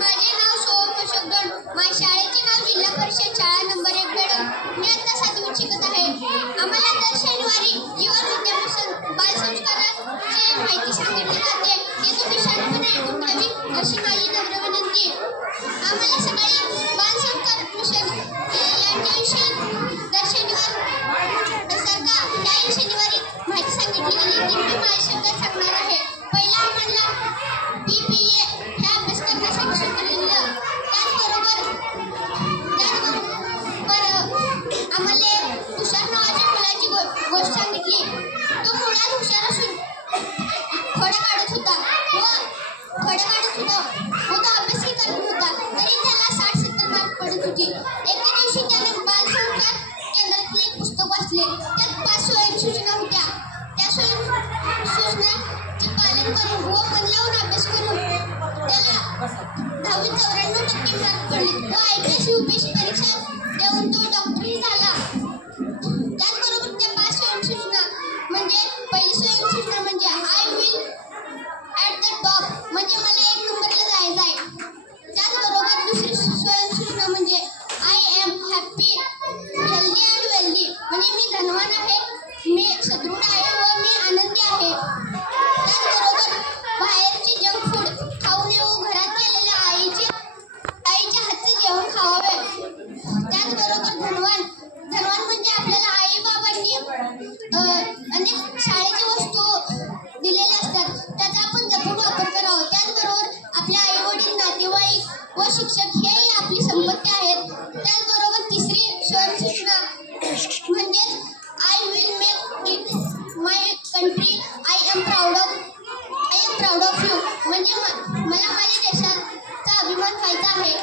माझे नाव सोहम अशोक दंड. माझ्या शाळेचे नाव जिल्हा परिषद शाळा नंबर 1 बेडग. मी आता 7वीत शिकत आहे. आम्हाला दर शनिवारी जीवन विद्याभूषण बालसंस्काराची माहिती सांगितली जाते. ते तुम्ही शांतपणे ऐकून घ्यावी अशी माझी नम्र विनंती. आम्हाला सकाळी बालसंस्कार यांच्याविषयी दर शनिवारी माहिती सांगितली गेली ती मी माझ्या शब्दात सांगणार आहे. पहिला आम्हाला BBA हे अभ्यास करण्यासाठी सूत्र लिहिलं. त्याचबरोबर आम्हाला तुषार नावाच्या मुलाची गोष्ट सांगितली. तो मुळात हुशार असून फळं काढत होता व तो अभ्यासही करत होता. तरी त्याला 60-70 मार्क पडत होती. एके दिवशी त्याने बालसंस्कार केंद्रातील एक पुस्तक वाचले. त्यात 5 स्वयंसूचना होत्या. त्या स्वयंसूचनाचे पालन करून व मन लावून अभ्यास करून त्याला 10वीत 94% मार्क पडले व IPS UPSC परीक्षा देऊन तो डॉक्टरही झाला. त्याचबरोबर त्या 5 स्वयंसूचना म्हणजे पहिली स्वयंसूचना म्हणजे I will at the top म्हणजे मला 1 नंबरला जायचं आहे. त्याचबरोबर दुसरी स्वयंसूचना म्हणजे I am happy healthy and wealthy म्हणजे मी धनवान आहे, मी सदृढ आहे व मी आनंदी आहे. त्याचबरोबर बाहेरचे जंक फूड खाऊ नये व घरात केलेल्या आईच्या हातचे जेवण खावावे. त्याचबरोबर धनवान म्हणजे आपल्याला आई बाबांनी अनेक शाळेची वस्तू दिलेल्या असतात, त्याचा आपण जपून वापर करावा. त्याचबरोबर आपले आई वडील, नातेवाईक व शिक्षक हेही आपली संपत्ती आहेत. त्याचबरोबर तिसरी स्वयंसूचना म्हणजेच I will make my country I am proud of you म्हणजे मला माझ्या देशाचा अभिमान व्हायचा आहे.